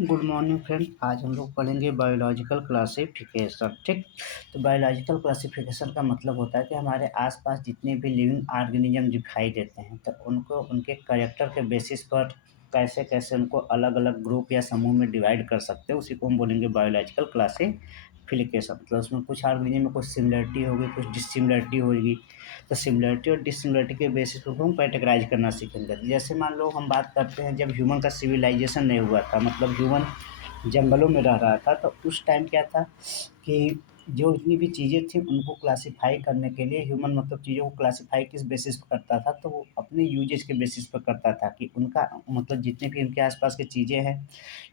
Good morning friend. आज हम लोग पढ़ेंगे बायोलॉजिकल क्लासिफिकेशन। ठीक। तो बायोलॉजिकल क्लासिफिकेशन का मतलब होता है कि हमारे आसपास जितने भी लिविंग ऑर्गेनिज्म दिखाई देते हैं तो उनको उनके कैरेक्टर के बेसिस पर कैसे कैसे उनको अलग अलग ग्रुप या समूह में डिवाइड कर सकते हैं, उसी को हम बोलेंगे बायोलॉजिकल क्लासिफिकेशन। मतलब उसमें कुछ ऑर्गेनिज्म में कुछ सिमिलरिटी होगी, कुछ डिसिमिलरिटी होगी। तो सिमिलरिटी और डिसिमिलरिटी के बेसिस पर हम कैटेगराइज करना सीखेंगे। जैसे मान लो हम बात करते हैं जब ह्यूमन का सिविलाइजेशन नहीं हुआ था, मतलब ह्यूमन जंगलों में रह रहा था, तो उस टाइम क्या था कि जो जितनी भी चीज़ें थी उनको क्लासिफाई करने के लिए ह्यूमन मतलब चीज़ों को क्लासिफाई किस बेसिस पर करता था, तो वो अपने यूजेज के बेसिस पर करता था कि उनका मतलब जितने भी उनके आसपास की चीज़ें हैं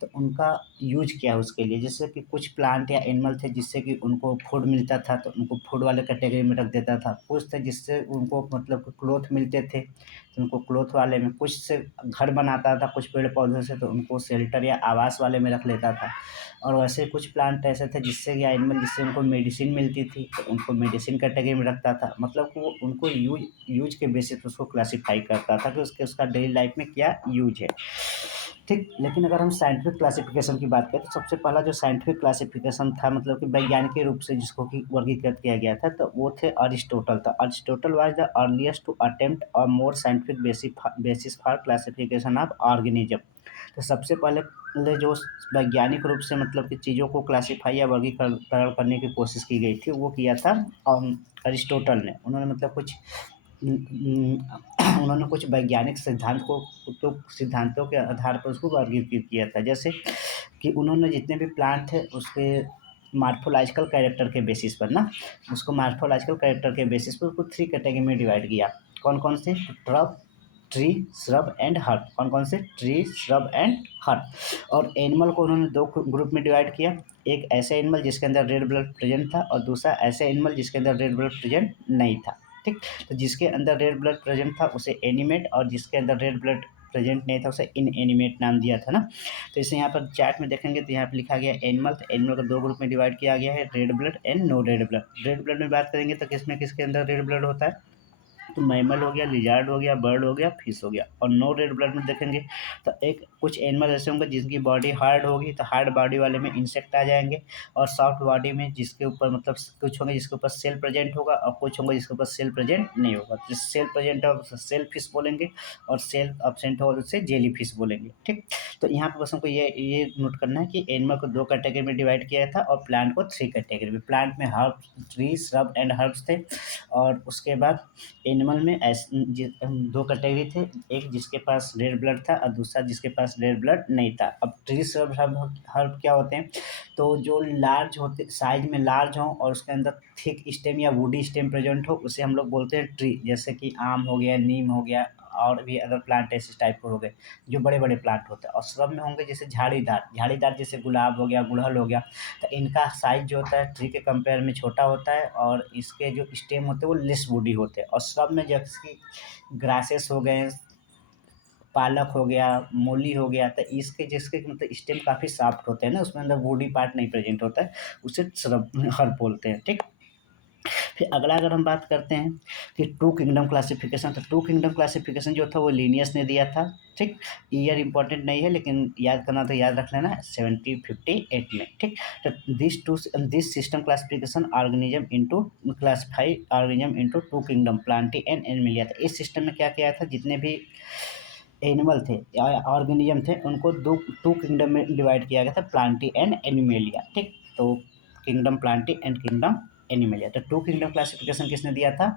तो उनका यूज क्या है उसके लिए। जैसे कि कुछ प्लांट या एनिमल थे जिससे कि उनको फूड मिलता था तो उनको फूड वाले कैटेगरी में रख देता था। कुछ थे जिससे उनको मतलब क्लोथ मिलते थे तो उनको क्लोथ वाले में। कुछ से घर बनाता था कुछ पेड़ पौधों से तो उनको शेल्टर या आवास वाले में रख लेता था। और वैसे कुछ प्लांट ऐसे थे जिससे या एनिमल जिससे उनको मेडिसिन मिलती थी तो उनको मेडिसिन कैटेगरी में रखता था। मतलब कि वो उनको यूज यूज के बेसिस पे उसको क्लासिफाई करता था कि उसके उसका डेली लाइफ में क्या यूज है। ठीक। लेकिन अगर हम साइंटिफिक क्लासिफिकेशन की बात करें तो सबसे पहला जो साइंटिफिक क्लासिफिकेशन था मतलब कि वैज्ञानिक रूप से जिसको कि वर्गीकृत किया गया था तो वो थे अरिस्टोटल। था Aristotle was the earliest to attempt a more scientific basis for classification of organism. तो सबसे पहले जो वैज्ञानिक रूप से मतलब कि चीज़ों को क्लासिफाई या वर्गीकरण करने की कोशिश की गई थी वो किया था अरिस्टोटल ने। उन्होंने मतलब कुछ उन्होंने कुछ वैज्ञानिक सिद्धांत को तो सिद्धांतों के आधार पर उसको वर्गीकृत किया था। जैसे कि उन्होंने जितने भी प्लांट थे उसके मार्फोलॉजिकल कैरेक्टर के बेसिस पर ना उसको मार्फोलॉजिकल कैरेक्टर के बेसिस पर उसको थ्री कैटेगरी में डिवाइड किया। कौन कौन से? Trough, tree, shrub and herb. कौन कौन से? Tree, shrub and herb. और एनिमल को उन्होंने दो ग्रुप में डिवाइड किया। एक ऐसे एनिमल जिसके अंदर रेड ब्लड प्रेजेंट था और दूसरा ऐसे एनिमल जिसके अंदर रेड ब्लड प्रेजेंट नहीं था। ठीक। तो जिसके अंदर रेड ब्लड प्रेजेंट था उसे एनिमेट और जिसके अंदर रेड ब्लड प्रेजेंट नहीं था उसे इनएनिमेट नाम दिया था ना। तो इसे यहाँ पर चार्ट में देखेंगे तो यहाँ पर लिखा गया एनिमल। तो एनिमल को दो ग्रुप में डिवाइड किया गया है, red blood and no red blood. Red blood में बात करेंगे तो किसमें किसके अंदर रेड ब्लड होता है? तो मैमल हो गया, लिजार्ड हो गया, बर्ड हो गया, फिश हो गया। और नो रेड ब्लड में देखेंगे तो एक कुछ एनिमल ऐसे होंगे जिनकी बॉडी हार्ड होगी तो हार्ड बॉडी वाले में इंसेक्ट आ जाएंगे। और सॉफ्ट बॉडी में जिसके ऊपर मतलब कुछ होंगे जिसके ऊपर सेल प्रेजेंट होगा और कुछ होंगे जिसके ऊपर सेल प्रेजेंट नहीं होगा। जिस सेल प्रेजेंट है उसे सेल फिश बोलेंगे और सेल अब्सेंट होगा तो उसे जेली फिश बोलेंगे। ठीक। तो यहाँ पे बस हमको ये नोट करना है कि एनिमल को दो कैटेगरी में डिवाइड किया था और प्लांट को थ्री कैटेगरी में। प्लांट में herb, tree, shrub and herbs थे। और उसके बाद एनिमल में दो कैटेगरी थे, एक जिसके पास रेड ब्लड था और दूसरा जिसके पास रेड ब्लड नहीं था। अब ट्री श्रब हर्ब हर्ब क्या होते हैं? तो जो लार्ज होते साइज में लार्ज हों और उसके अंदर थिक स्टेम या वुडी स्टेम प्रेजेंट हो उसे हम लोग बोलते हैं ट्री। जैसे कि आम हो गया, नीम हो गया और भी अदर प्लांट ऐसे टाइप के हो गए जो बड़े बड़े प्लांट होते हैं। और श्रब में होंगे जैसे झाड़ीदार, झाड़ीदार जैसे गुलाब हो गया, गुड़हल हो गया। तो इनका साइज जो होता है ट्री के कंपेयर में छोटा होता है और इसके जो स्टेम होते हैं वो लेस वुडी होते हैं। और श्रब में जैसे कि ग्रासेस हो गए, पालक हो गया, मूली हो गया, तो इसके जिसके मतलब स्टेम काफ़ी सॉफ्ट होते हैं ना, उसमें अंदर वुडी पार्ट नहीं प्रेजेंट होता है, उसे श्रब हर्ब बोलते हैं। ठीक। फिर अगला अगर हम बात करते हैं कि टू किंगडम क्लासिफिकेशन। तो टू किंगडम क्लासिफिकेशन जो था वो लीनियस ने दिया था। ठीक। ईयर इंपॉर्टेंट नहीं है लेकिन याद करना तो याद रख लेना 1758 में। ठीक। तो this system classification organism into classify organism into two kingdom Plantae and Animalia था। इस सिस्टम में क्या किया था, जितने भी एनिमल थे या ऑर्गेनिज्म थे उनको दो टू किंगडम में डिवाइड किया गया था, प्लांटी एंड एनिमेलिया। ठीक। तो kingdom Plantae and kingdom Animalia. तो टू किंगडम क्लासिफिकेशन किसने दिया था?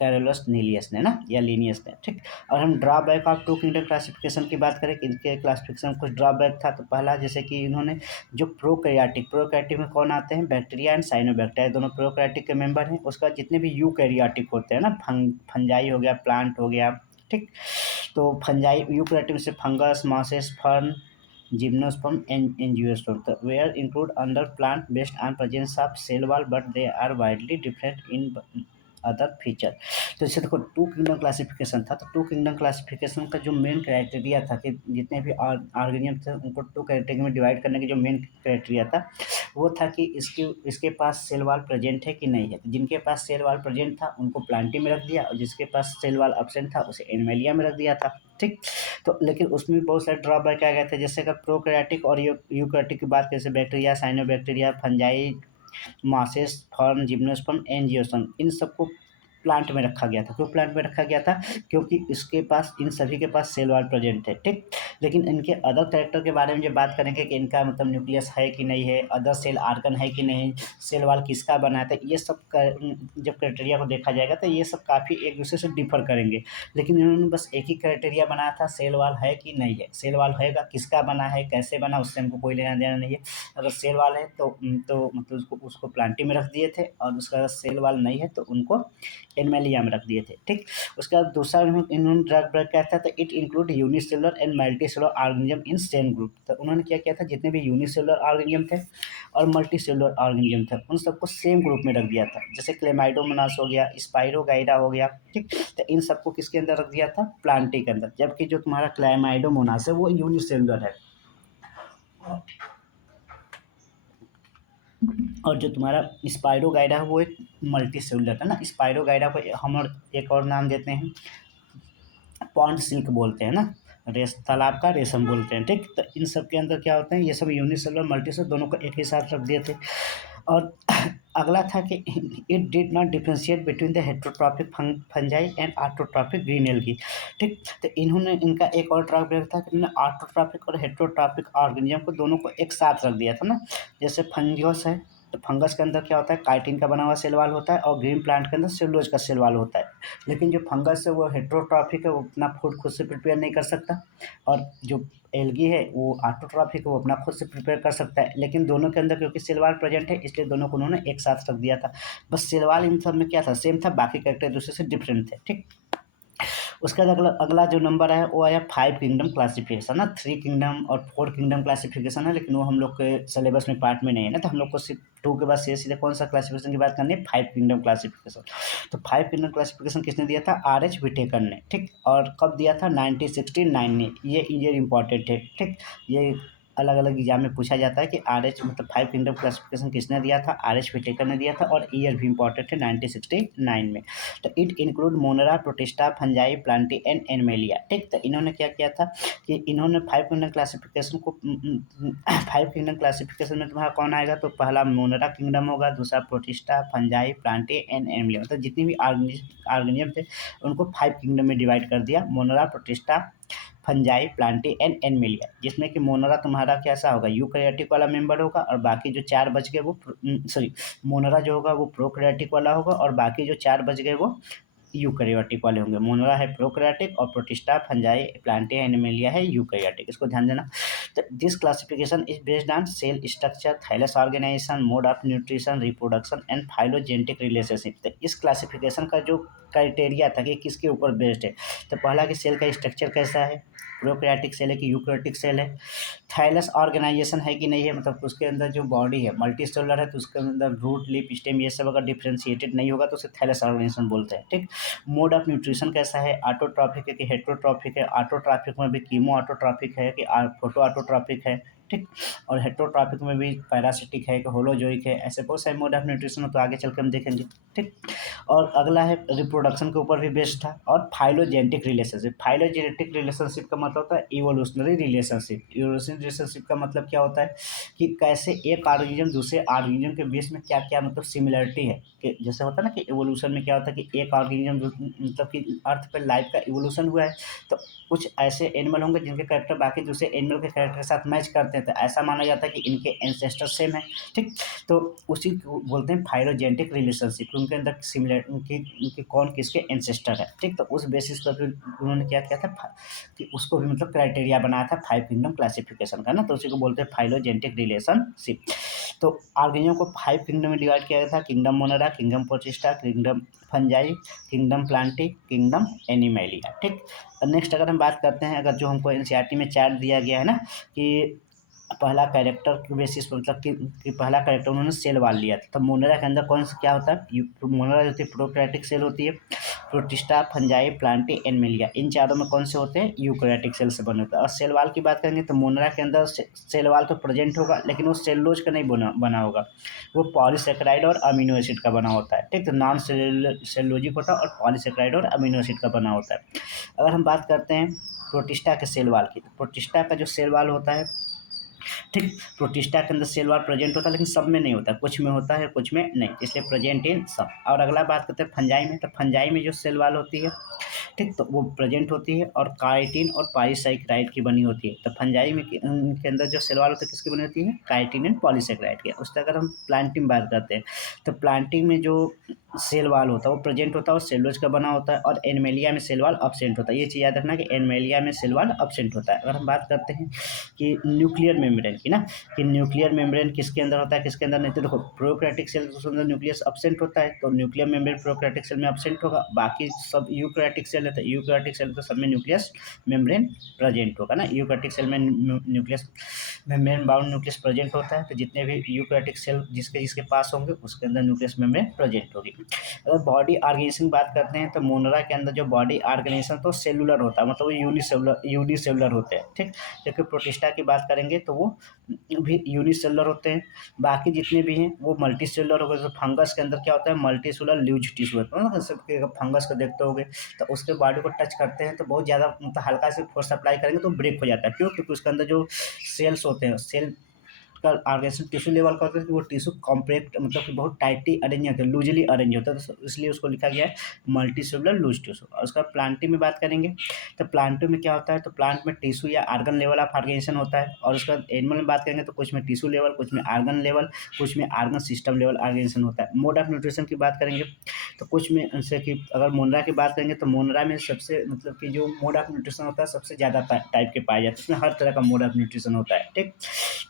कैरोलस नीलियस ने ना, या लीनियस ने। ठीक। और हम drawback of two kingdom classification की बात करें कि इनके क्लासिफिकेशन में कुछ ड्रॉबैक था। तो पहला जैसे कि इन्होंने जो प्रोकैरियोटिक में कौन आते हैं? बैक्टीरिया एंड साइनोबैक्टीरिया, दोनों प्रोकैरियोटिक के मेंबर हैं। उसका जितने भी यूकैरियोटिक होते हैं ना, फंजाई हो गया, प्लांट हो गया। ठीक। तो फंजाई यूकैरियोटिक में से fungus, mosses, fern, gymnosperm and angiosperm. तो were include under plant based on presence of cell wall but they are widely different in other feature. तो जैसे देखो टू किंगडम क्लासिफिकेशन था, तो टू किंगडम क्लासिफिकेशन का जो मेन क्राइटेरिया था कि जितने भी ऑर्गेनिज्म थे उनको टू कैटेगरी में डिवाइड करने की जो मेन क्राइटेरिया था वो था कि इसके पास सेल वॉल प्रेजेंट है कि नहीं है। तो जिनके पास सेल वॉल प्रेजेंट था उनको प्लांटी में रख दिया और जिसके पास सेल वॉल एब्सेंट था उसे एनिमलिया में रख दिया था। ठीक। तो लेकिन उसमें भी बहुत सारे ड्रॉबैक आ गए थे, जैसे अगर प्रोकैरियोटिक और यूकैरियोटिक की बात करें, जैसे bacteria, cyanobacteria, fungi, mosses, fern, gymnosperm, angiosperm, इन सबको प्लांट में रखा गया था। क्यों प्लांट में रखा गया था? क्योंकि इसके पास, इन सभी के पास सेल वॉल प्रेजेंट है, ठीक। लेकिन इनके अदर कैरेक्टर के बारे में जब बात करेंगे कि इनका मतलब न्यूक्लियस है कि नहीं है, अदर सेल आर्गन है कि नहीं, सेल वॉल किसका बना है, तो ये सब जब क्राइटेरिया को देखा जाएगा तो ये सब काफ़ी एक दूसरे से डिफर करेंगे। लेकिन इन्होंने बस एक ही क्राइटेरिया बनाया था, सेल वॉल है कि नहीं है। सेल वॉल होगा, किसका बना है, कैसे बना, उससे हमको कोई लेना देना नहीं है। अगर सेल वॉल है तो मतलब उसको प्लांटी में रख दिए थे, और उसका अगर सेल वॉल नहीं है तो उनको एनिमेलिया में रख दिए थे, ठीक। उसके बाद दूसरा इन्होंने ड्रग ब्रेक क्या था, तो it include unicellular and multi cellular organism in same group. तो उन्होंने क्या किया था, जितने भी यूनिसेलुलर ऑर्गेनिज्म थे और मल्टी सेलुलर ऑर्गेनिज्म थे, उन सबको सेम ग्रुप में रख दिया था। जैसे क्लेमाइडोमोनास हो गया, स्पाइरोगाइडा हो गया, ठीक। तो इन सबको किसके अंदर रख दिया था, प्लांटी के अंदर। जबकि जो तुम्हारा क्लेमाइडोमोनास है वो यूनिसेलुलर है, और जो तुम्हारा स्पाइरोगाइडा है वो एक मल्टी सेलुलर है ना। स्पाइरोगाइडा को हम और एक और नाम देते हैं, पॉन्ड सिल्क बोलते हैं ना, तालाब का रेशम बोलते हैं, ठीक। तो इन सब के अंदर क्या होता है, ये सब यूनिसेलुलर मल्टीसेलुलर दोनों को एक ही साथ रख दिए थे। और अगला था कि it did not differentiate between the heterotrophic fungi and autotrophic green algae, ठीक। तो इन्होंने, इनका एक और ड्रॉबैक था कि इन्होंने ऑटोट्रॉपिक और हेट्रोट्रॉपिक ऑर्गेनिज्म को दोनों को एक साथ रख दिया था ना। जैसे फंगस है, तो फंगस के अंदर क्या होता है, काइटिन का बना हुआ सेल वाल होता है, और ग्रीन प्लांट के अंदर सेलुलोज का सेल वाल होता है। लेकिन जो फंगस है वो हेट्रोट्रॉफिक है, वो अपना फूड खुद से प्रिपेयर नहीं कर सकता, और जो एल्गी है वो ऑटोट्रॉफिक है, वो अपना खुद से प्रिपेयर कर सकता है। लेकिन दोनों के अंदर क्योंकि सेल वाल प्रेजेंट है, इसलिए दोनों को उन्होंने एक साथ रख दिया था। बस सेल वाल इन सब में क्या था, सेम था, बाकी कैरेक्टर एक दूसरे से डिफरेंट थे, ठीक। उसके बाद अगला अगला जो नंबर है वो आया 5 किंगडम क्लासिफिकेशन ना। 3 किंगडम और 4 किंगडम क्लासिफिकेशन है, लेकिन वो हम लोग के सिलेबस में पार्ट में नहीं है ना। तो हम लोग को सिर्फ 2 के बाद सीधे सीधे कौन सा क्लासिफिकेशन की बात करनी है, 5 किंगडम क्लासिफिकेशन। तो 5 किंगडम क्लासिफिकेशन किसने दिया था, आर.एच. व्हिटेकर ने, ठीक। और कब दिया था, 1969 ने। ये ईयर इंपॉर्टेंट है, ठीक। ये अलग अलग एग्जाम में पूछा जाता है कि आर.एच. मतलब 5 किंगडम क्लासिफिकेशन किसने दिया था, आर.एच. व्हिटेकर ने दिया था, और ईयर भी इंपॉर्टेंट है, 1969 में। तो it include मोनरा, protista, fungi, Plantae and animalia, ठीक। तो इन्होंने क्या किया था कि इन्होंने 5 किंगडम क्लासिफिकेशन को 5 किंगडम क्लासिफिकेशन में तुम्हारा कौन आएगा, तो पहला मोनरा किंगडम होगा, दूसरा protista, fungi, Plantae and animalia. मतलब जितनी भी ऑर्गेनिज्म थे उनको 5 किंगडम में डिवाइड कर दिया, मोनरा, protista, fungi, Plantae and animalia. जिसमें कि मोनरा तुम्हारा कैसा होगा, यूकैरियोटिक वाला मेंबर होगा, और बाकी जो 4 बच गए वो सॉरी, मोनरा जो होगा वो प्रोकैरियोटिक वाला होगा, और बाकी जो 4 बच गए वो यूकैरियोटिक वाले होंगे। मोनरा है प्रोकैरियोटिक, और प्रोटिस्टा, फंजाई, प्लांटी, एनिमेलिया है यूकैरियोटिक। इसको ध्यान देना। तो this classification is based on cell structure, thallus organisation, mode of nutrition, reproduction and phylogenetic relationship. तो इस क्लासिफिकेशन का जो क्राइटेरिया था कि किसके ऊपर बेस्ड है, तो पहला कि सेल का स्ट्रक्चर कैसा है, प्रोकैरियोटिक सेल है कि यूकैरियोटिक सेल है, थाइलस ऑर्गेनाइजेशन है कि नहीं है, मतलब उसके अंदर जो बॉडी है मल्टी सेलुलर है, तो उसके अंदर रूट, लिप, स्टेम ये सब अगर डिफ्रेंशिएटेड नहीं होगा तो उसे थाइलस ऑर्गेनाइजेशन बोलते हैं, ठीक। मोड ऑफ न्यूट्रिशन कैसा है, ऑटोट्रॉफिक है कि हेट्रोट्रॉफिक है, ऑटोट्रॉफिक में भी कीमो ऑटोट्रॉफिक है कि फोटो ऑटोट्रॉफिक है, ठीक। और हेट्रोट्रॉफिक में भी पैरासिटिक है कि होलोजोइक है। ऐसे बहुत सारे मोड ऑफ न्यूट्रिशन हो, तो आगे चलकर हम देखेंगे, ठीक। और अगला है रिप्रोडक्शन के ऊपर भी बेस्ड था, और फाइलोजेनेटिक रिलेशनशिप। फाइलोजेनेटिक रिलेशनशिप का मतलब होता है इवोल्यूशनरी रिलेशनशिप। इवोल्यूशनरी रिलेशनशिप का मतलब क्या होता है कि कैसे एक ऑर्गेनिज्म दूसरे ऑर्गेनिज्म के बीच में क्या क्या मतलब सिमिलरिटी है, कि जैसे होता है ना कि इवोल्यूशन में क्या होता है कि एक ऑर्गेनिज्म मतलब कि अर्थ पर लाइफ का इवोल्यूशन हुआ है, तो कुछ ऐसे एनिमल होंगे जिनके कैरेक्टर बाकी दूसरे एनिमल के कैरेक्टर के साथ मैच करते हैं, तो ऐसा माना जाता है कि इनके एंसेस्टर सेम है, ठीक। तो उसी को बोलते हैं फाइलोजेनेटिक रिलेशनशिप, उनके अंदर सिमिलर उनकी उनकी कौन किसके एंसेस्टर है, ठीक। तो उस बेसिस पर फिर उन्होंने क्या किया था कि उसको भी मतलब क्राइटेरिया बनाया था 5 किंगडम क्लासिफिकेशन का ना, तो उसी को बोलते हैं फाइलोजेनेटिक रिलेशनशिप। तो ऑर्गेनिज्म को 5 किंगडम में डिवाइड किया गया था, kingdom Monera, kingdom protista, kingdom fungi, kingdom Plantae, kingdom animalia, ठीक। नेक्स्ट अगर हम बात करते हैं, अगर जो हमको एनसीईआरटी में चार्ट दिया गया है ना कि पहला कैरेक्टर के बेसिस पर मतलब कि पहला कैरेक्टर उन्होंने सेल वाल लिया था, तो मोनेरा के अंदर कौन सा क्या होता है, मोनेरा जो होती है प्रोकैरियोटिक सेल होती है, प्रोटिस्टा, फंजाई, प्लांटी, एनिमेलिया, इन चारों में कौन से होते हैं, यूकैरियोटिक सेल से बने होते हैं। और सेल वाल की बात करेंगे तो मोनेरा के अंदर सेल वाल तो प्रेजेंट होगा, लेकिन वो सेलुलोज का नहीं बना होगा, वो पॉलीसेकेराइड और अमीनो एसिड का बना होता है, ठीक। तो नॉन सेलुलोजिक होता है और पॉलीसेकेराइड और अमीनो एसिड का बना होता है। अगर हम बात करते हैं प्रोटिस्टा के सेल वाल की। तो प्रोटिस्टा का जो सेल वाल होता है, ठीक, प्रोटिस्टा के अंदर सेल वाल प्रेजेंट होता है, लेकिन सब में नहीं होता, कुछ में होता है कुछ में नहीं, इसलिए प्रेजेंट इन सब। और अगला बात करते हैं फंजाई में। तो फंजाई में जो सेल वाल होती है, ठीक, तो वो प्रेजेंट होती है और काइटिन और पॉलीसेकेराइड की बनी होती है। तो फंजाई में के अंदर जो सेल वाल होती है किसकी बनी होती है, काइटिन एंड पॉलीसेकेराइड की। उससे अगर हम प्लांटिंग बात करते हैं, तो प्लांटिंग में जो सेल वाल होता है वो प्रेजेंट होता है और सेलुलोज का बना होता है, और एनिमेलिया में सेल वाल एब्सेंट होता है। ये चीज़ याद रखना कि एनिमेलिया में सेल वाल एब्सेंट होता है। अगर हम बात करते हैं कि न्यूक्लियर मेम्ब्रेन की ना, कि न्यूक्लियर मेम्ब्रेन किसके अंदर होता है किसके अंदर नहीं, तो देखो प्रोकैरियोटिक सेल के अंदर न्यूक्लियस एब्सेंट होता है, तो न्यूक्लियर मेम्ब्रेन प्रोकैरियोटिक सेल में एब्सेंट होगा। बाकी सब यूकैरियोटिक सेल है, तो यूकैरियोटिक सेल तो सब में न्यूक्लियस मेम्ब्रेन प्रेजेंट होगा ना। यूकैरियोटिक सेल में nucleus membrane bound nucleus present होता है, तो जितने भी यूकैरियोटिक सेल जिसके जिसके पास होंगे उसके अंदर न्यूक्लियस मेम्ब्रेन प्रेजेंट होगी। अगर बॉडी ऑर्गेनाइजेशन बात करते हैं, तो मोनरा के अंदर जो बॉडी ऑर्गेनाइजेशन तो सेलुलर होता है, मतलब वो यूनिसेलुलर होते हैं, ठीक। जबकि प्रोटिस्टा की बात करेंगे तो वो भी यूनिसेलुलर होते हैं। बाकी जितने भी हैं वो मल्टी सेलुलर हो गए। जैसे फंगस के अंदर क्या होता है, मल्टी सेलुलर ल्यूज टिश्यू होता है ना। जैसे फंगस को देखते होगे, तो उसके बॉडी को टच करते हैं तो बहुत ज़्यादा, मतलब हल्का से फोर्स अप्लाई करेंगे तो ब्रेक हो जाता है। क्यों? क्योंकि उसके अंदर जो सेल्स होते हैं, सेल का ऑर्गेनाइजेशन टिश्यू लेवल का होता है कि वो टिश्यू कॉम्पैक्ट, मतलब कि बहुत टाइटली अरेंज होता है, लूजली अरेंज होता है, तो इसलिए उसको लिखा गया है मल्टी सेलुलर लूज टिश्यू। और उसका प्लांटिंग में बात करेंगे, तो प्लांटिंग में क्या होता है, तो प्लांट में टिश्यू या आर्गन लेवल ऑफ ऑर्गेनाइजेशन होता है। और उसका एनिमल में बात करेंगे तो कुछ में टिश्यू लेवल, कुछ में आर्गन लेवल, कुछ में आर्गन सिस्टम लेवल ऑर्गेनाइजेशन होता है। मोड ऑफ न्यूट्रिशन की बात करेंगे तो कुछ में, जैसे कि अगर मोनरा की बात करेंगे तो मोनरा में सबसे, मतलब कि जो मोड ऑफ न्यूट्रिशन होता है सबसे ज़्यादा टाइप के पाए जाते हैं, उसमें हर तरह का मोड ऑफ न्यूट्रिशन होता है, ठीक।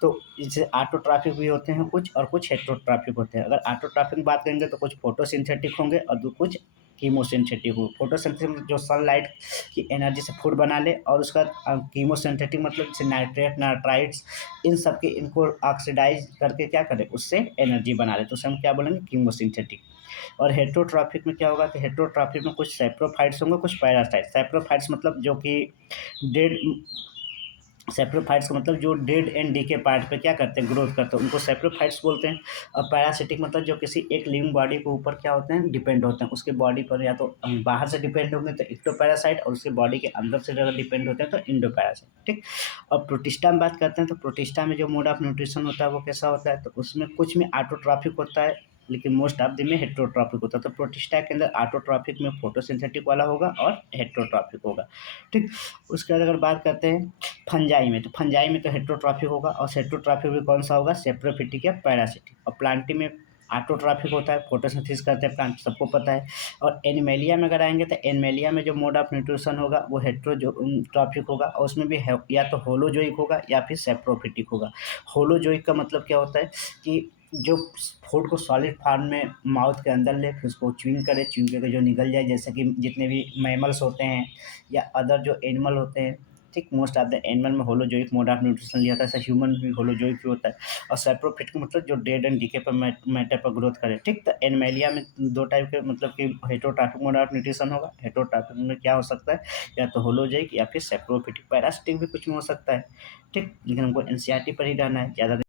तो इससे ऑटोट्रॉफिक भी होते हैं कुछ, और कुछ हेटेरोट्रॉफिक होते हैं। अगर ऑटोट्रॉफिक की बात करेंगे तो कुछ फोटोसिंथेटिक होंगे और कुछ कीमोसिंथेटिक हो। फोटोसिंथेसिस मतलब जो सनलाइट की एनर्जी से फूड बना ले, और उसका कीमोसिंथेटिक मतलब जैसे नाइट्रेट नाइट्राइट्स, इन सब के इनको ऑक्सीडाइज करके क्या करे, उससे एनर्जी बना ले, तो उसे हम क्या बोलेंगे, कीमोसिंथेटिक। और हेटेरोट्रॉफिक में क्या होगा, तो हेटेरोट्रॉफिक में कुछ सैप्रोफाइट्स होंगे, कुछ पैरासाइट्स। सैप्रोफाइट्स मतलब जो कि डेड, सैप्रोफाइट्स का मतलब जो डेड एंड डी के पार्ट पे क्या करते हैं, ग्रोथ करते हैं, उनको सैप्रोफाइट्स बोलते हैं। और पैरासिटिक मतलब जो किसी एक लिविंग बॉडी के ऊपर क्या होते हैं, डिपेंड होते हैं, उसके बॉडी पर या तो बाहर से डिपेंड होंगे तो इक्टोपैरासाइट, और उसके बॉडी के अंदर से अगर डिपेंड होते हैं तो इंडोपैरासाइट, ठीक। और प्रोटिस्टा में बात करते हैं तो प्रोटिस्टा में जो मोड ऑफ न्यूट्रिशन होता है वो कैसा होता है, तो उसमें कुछ में ऑटोट्रॉफिक होता है, लेकिन मोस्ट ऑफ द में हेटेरोट्रॉफिक होता है। तो प्रोटिस्टा के अंदर ऑटोट्रॉफिक में फोटोसिंथेटिक वाला होगा और हेटेरोट्रॉफिक होगा, ठीक। उसके बाद अगर बात करते हैं फंजाई में, तो फंजाई में तो हेटेरोट्रॉफिक होगा, और हेटेरोट्रॉफिक भी कौन सा होगा, सेप्रोफिटिक या पैरासिटिक। और प्लांटिंग में ऑटोट्रॉफिक होता है, फोटोसिंथेसिस करते हैं प्लांट, सबको पता है। और एनिमेलिया में अगर आएंगे तो एनिमेलिया में जो मोड ऑफ न्यूट्रिशन होगा वो हेटेरोट्रॉफिक होगा, और उसमें भी या तो होलोजोइक होगा या फिर सेप्रोफिटिक होगा। होलोजोइक का मतलब क्या होता है कि जो फूड को सॉलिड फॉर्म में माउथ के अंदर ले, फिर उसको च्यूइंग करे, च्यूइंग करके जो निकल जाए, जैसे कि जितने भी मैमल्स होते हैं या अदर जो एनिमल होते हैं, ठीक। मोस्ट ऑफ द एनिमल में होलोजोइक मोड ऑफ न्यूट्रिशन लिया था, ऐसा ह्यूमन भी होलोजोइक ही होता है। और सैप्रोफिटिक मतलब जो डेड एंड डीके पर मैटर पर ग्रोथ करे, ठीक। तो एनिमेलिया में दो टाइप के, मतलब कि हेटेरोट्रॉफिक मोड ऑफ न्यूट्रिशन होगा। हेटेरोट्रॉफिक में क्या हो सकता है, या तो होलोजोइक या फिर सैप्रोफिटिक। पैरासिटिक भी कुछ में हो सकता है, ठीक। लेकिन हमको एनसीईआरटी पर ही रहना है ज़्यादा।